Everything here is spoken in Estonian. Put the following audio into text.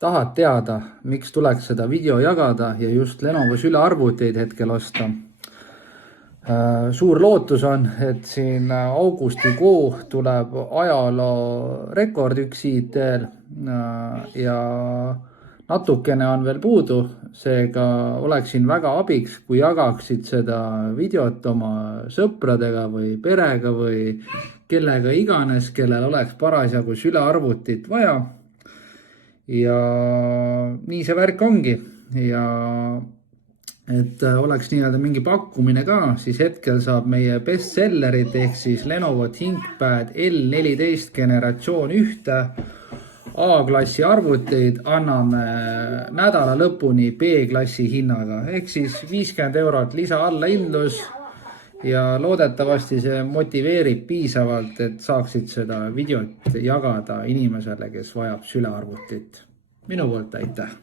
tahad teada, miks tuleks seda video jagada ja just Lenovo sülearvuteid hetkel osta. Suur lootus on, et siin augustikuu tuleb ajaloo rekord üks IT-l ja natukene on veel puudu, seega oleksin väga abiks, kui jagaksid seda videot oma sõpradega või perega või kellega iganes, kellel oleks parasjagu sülearvutit vaja. Ja nii see värk ongi ja et oleks nii-öelda mingi pakkumine ka, siis hetkel saab meie bestsellerit ehk siis Lenovo ThinkPad L14 generatsioon 1 A-klassi arvuteid anname nädala lõpuni B-klassi hinnaga ehk siis 50 eurot lisa allahindlus ja loodetavasti see motiveerib piisavalt, et saaksid seda videot jagada inimesele, kes vajab sülearvutit. Minu poolt aitäh!